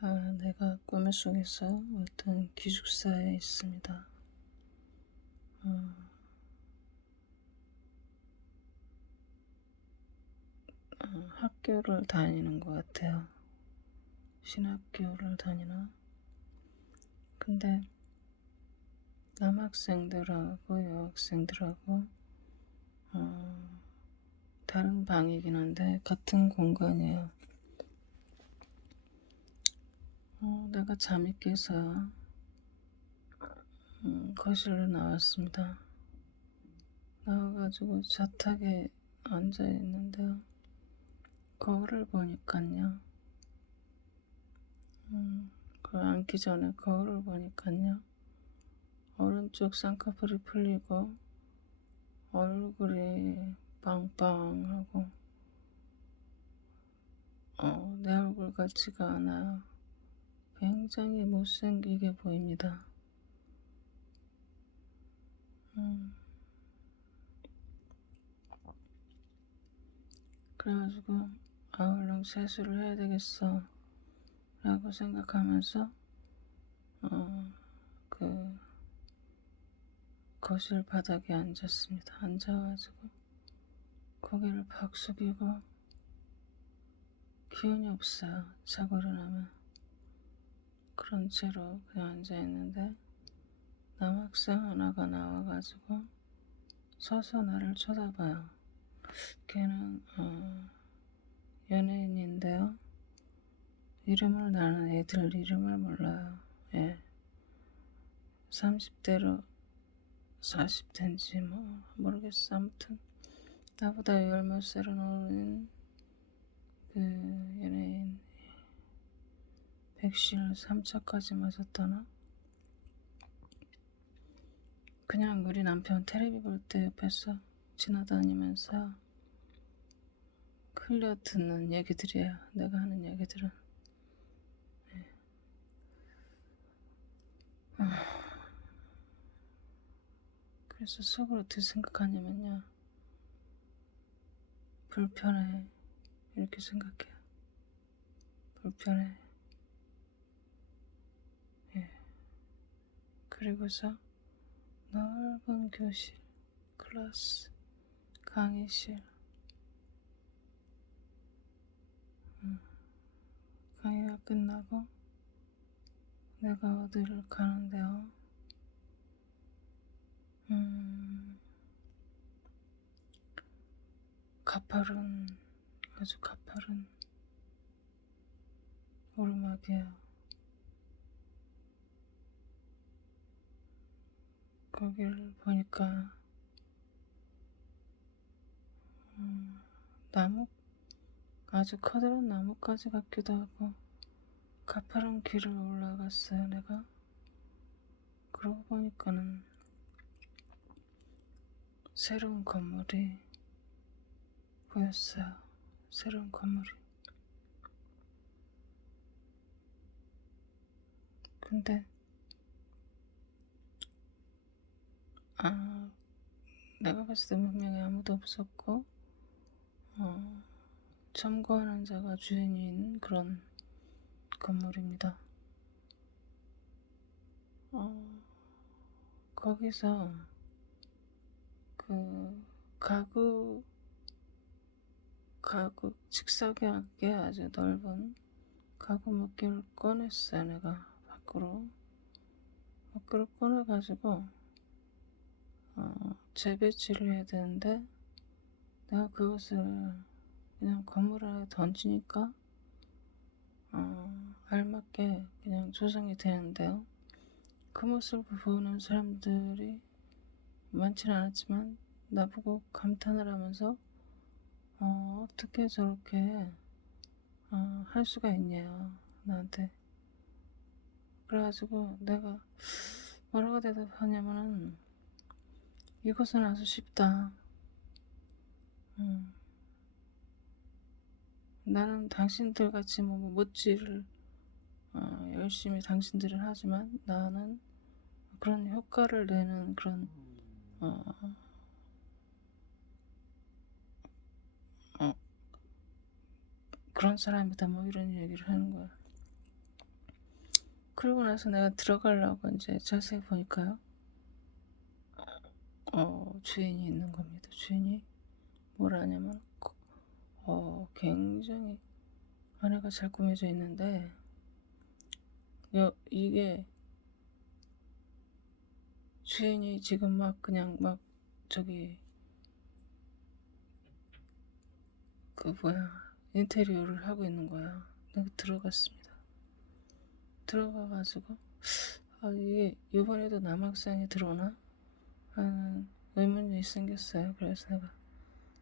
아, 내가 꿈을 속에서 어떤 기숙사에 있습니다. 어, 어, 학교를 다니는 것 같아요. 신학교를 다니나? 근데 남학생들하고 여학생들하고 어, 다른 방이긴 한데 같은 공간이에요. 어, 내가 잠이 깨서 음, 거실로 나왔습니다. 나와가지고 자탁에 앉아 있는데요. 거울을 보니까요. 음, 그 앉기 전에 거울을 보니까요. 오른쪽 쌍꺼풀이 풀리고 얼굴이 빵빵하고 어, 내 얼굴 같지가 않아요. 굉장히 못생기게 보입니다. 음. 그래가지고 아 얼른 세수를 해야 되겠어 라고 생각하면서 어, 그 거실 바닥에 앉았습니다. 앉아가지고 고개를 팍 숙이고 기운이 없어요. 자고 일어나면 그런 채로 그냥 앉아있는데 남학생 하나가 나와가지고 서서 나를 쳐다봐요. 걔는 어, 연예인인데요. 이름을 나는 애들 이름을 몰라요. 예. 30대로 40대인지 뭐 모르겠어. 아무튼 나보다 열몇 살은 어린 그 연예인 백신을 3차까지 맞았다나? 그냥 우리 남편 테레비 볼 때 옆에서 지나다니면서 흘려 듣는 얘기들이에요. 내가 하는 얘기들은. 네. 아, 그래서 속으로 어떻게 생각하냐면요. 불편해. 이렇게 생각해요. 불편해. 예. 그리고서 넓은 교실, 클래스, 강의실. 음, 강의가 끝나고 내가 어디를 가는데요. 음, 가파른, 아주 가파른 오르막이에요. 거기를 보니까 음, 나무 아주 커다란 나뭇가지 같기도 하고 가파른 길을 올라갔어요 내가. 그러고 보니까는 새로운 건물이 보였어요 새로운 건물이. 근데 아 내가 봤을 때 분명히 아무도 없었고 어, 점거하는 자가 주인인 그런 건물입니다. 어, 거기서 그 가구 가구 직사각에 아주 넓은 가구 몇 개를 꺼냈어요 내가 밖으로 밖으로 꺼내가지고 어, 재배치를 해야 되는데 내가 그것을 그냥 건물 안에 던지니까 어, 알맞게 그냥 조성이 되는데요. 그 모습을 보는 사람들이 많지는 않았지만 나보고 감탄을 하면서 어, 어떻게 저렇게 어, 할 수가 있냐 나한테 그래가지고 내가 뭐라고 대답하냐면은 이것은 아주 쉽다. 음. 나는 당신들 같이 뭐 못지를 어, 열심히 당신들을 하지만 나는 그런 효과를 내는 그런 어, 어, 그런 사람이다 뭐 이런 얘기를 하는 거야. 그러고 나서 내가 들어가려고 이제 자세히 보니까요. 어, 주인이 있는 겁니다. 주인이 뭘 하냐면, 어, 굉장히 안에가 잘 꾸며져 있는데, 여, 이게 주인이 지금 막 그냥 막 저기 그 뭐야 인테리어를 하고 있는 거야. 내가 들어갔습니다. 들어가가지고 아 이게 이번에도 남학생이 들어오나 하는 의문이 생겼어요. 그래서 내가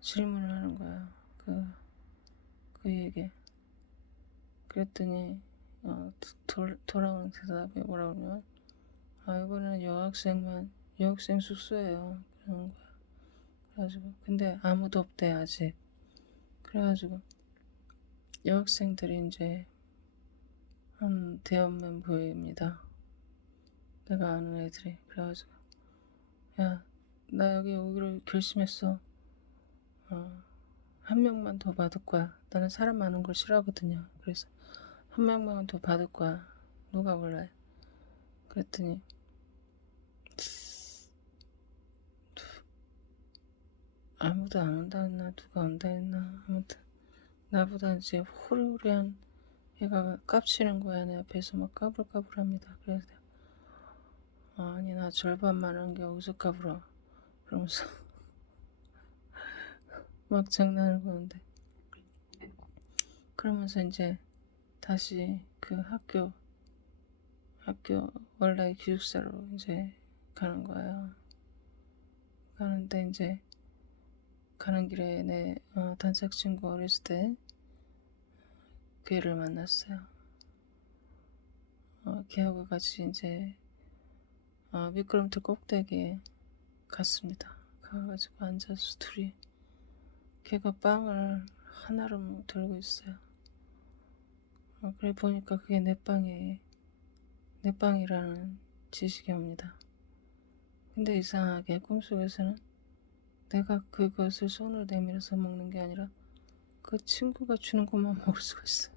질문을 하는 거야. 그, 그 얘기. 그랬더니 어, 도, 돌아오는 대답이 뭐라 그러면 아 이번에는 여학생만 여학생 숙소예요. 그러는 거야. 그래가지고 근데 아무도 없대 아직. 그래가지고 여학생들이 이제 한 대여섯 보입니다. 내가 아는 애들이 그래가지고 야 나 여기 오기로 결심했어. 어, 한 명만 더 받을 거야. 나는 사람 많은 걸 싫어하거든요. 그래서 한 명만 더 받을 거야. 누가 올래? 그랬더니 아무도 안 온다 했나 누가 온다 했나 아무튼 나보다 이제 호리호리한 애가 깝치는 거야 내 앞에서 막 까불까불합니다 그래서 아니 나 절반만 한 게 어디서 까불어 그러면서 막 장난을 거는데 그러면서 이제 다시 그 학교 학교 원래 기숙사로 이제 가는 거예요. 가는데 이제 가는 길에 내 어, 단짝 친구 어렸을 때 걔를 만났어요. 어, 걔하고 같이 이제 어, 미끄럼틀 꼭대기에 갔습니다. 가가지고 앉아서 둘이 걔가 빵을 하나로 들고 있어요. 어, 그래 보니까 그게 내 빵에 내 빵이라는 지식이 옵니다. 근데 이상하게 꿈속에서는 내가 그것을 손으로 내밀어서 먹는 게 아니라 그 친구가 주는 것만 먹을 수가 있어.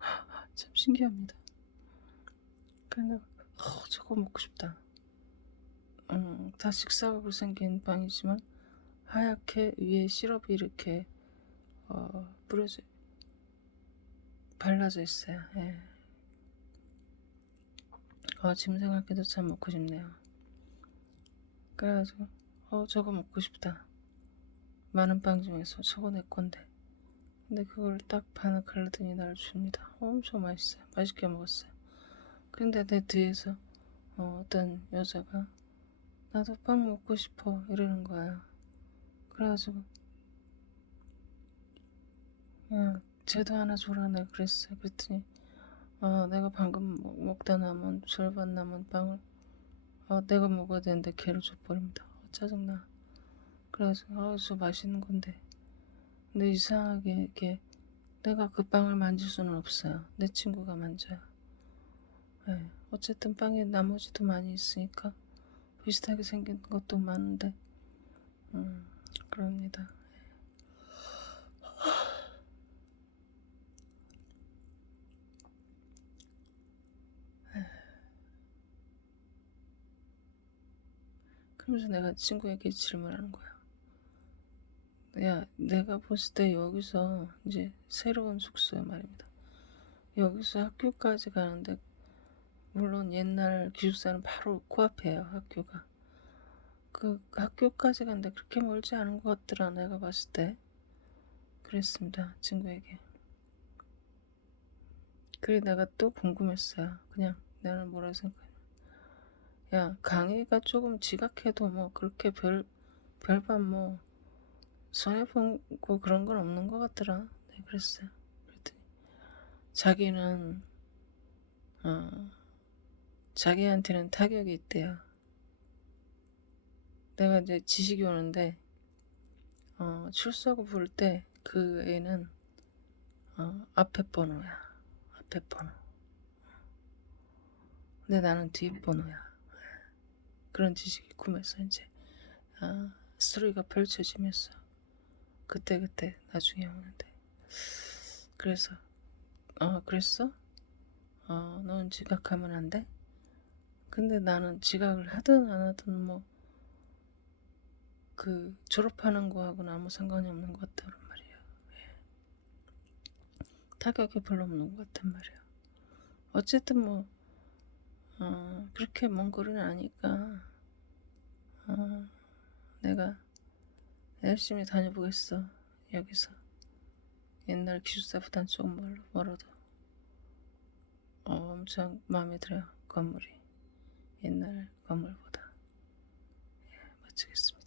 참 신기합니다. 내가 어, 저거 먹고 싶다. 음, 다 식사각으로 생긴 빵이지만 하얗게 위에 시럽이 이렇게 어, 뿌려져 발라져 있어요. 예. 어, 지금 생각해도 참 먹고 싶네요. 그래가지고 어 저거 먹고 싶다. 많은 빵 중에서 저거 내 건데. 근데 그걸 딱 반을 갈르더니 나를 줍니다. 엄청 맛있어요. 맛있게 먹었어요. 근데 내 뒤에서 어, 어떤 여자가 나도 빵 먹고 싶어 이러는 거야. 그래가지고 야 쟤도 하나 줘라 내가 그랬어요. 그랬더니 어, 내가 방금 먹- 먹다 남은 절반 남은 빵을 어, 내가 먹어야 되는데 걔를 줘버립니다. 어, 짜증나. 그래가지고 아, 저 맛있는 건데. 근데 이상하게 이렇게 내가 그 빵을 만질 수는 없어요. 내 친구가 만져요. 예, 어쨌든 빵에 나머지도 많이 있으니까 비슷하게 생긴 것도 많은데 음, 그럽니다. 그러면서 내가 친구에게 질문하는 거야. 야, 내가 봤을 때 여기서 이제 새로운 숙소에 말입니다. 여기서 학교까지 가는데 물론 옛날 기숙사는 바로 코앞이에요, 학교가. 그 학교까지 가는데 그렇게 멀지 않은 것 같더라, 내가 봤을 때. 그랬습니다, 친구에게. 그래 내가 또 궁금했어요. 그냥 나는 뭐라 생각해. 야, 강의가 조금 지각해도 뭐 그렇게 별, 별반 뭐 손해보고 그런 건 없는 것 같더라. 네, 그랬어요. 그랬더니 자기는, 어, 자기한테는 타격이 있대요. 내가 이제 지식이 오는데, 어, 출석을 부를 때 그 애는, 어, 앞에 번호야. 앞에 번호. 근데 나는 뒷번호야. 그런 지식이 꿈에서 이제 아, 스토리가 펼쳐지면서 그때 그때 나중에 오는데 그래서 어 그랬어? 어, 넌 지각하면 안 돼? 근데 나는 지각을 하든 안 하든 뭐 그 졸업하는 거하고는 아무 상관이 없는 것 같다는 말이야. 예. 타격이 별로 없는 것 같단 말이야. 어쨌든 뭐 어, 그렇게 먼 거리는 아니까 어, 내가 열심히 다녀보겠어. 여기서 옛날 기숙사보단 조금 멀, 멀어도 어, 엄청 마음에 들어요. 건물이 옛날 건물보다 예, 마치겠습니다.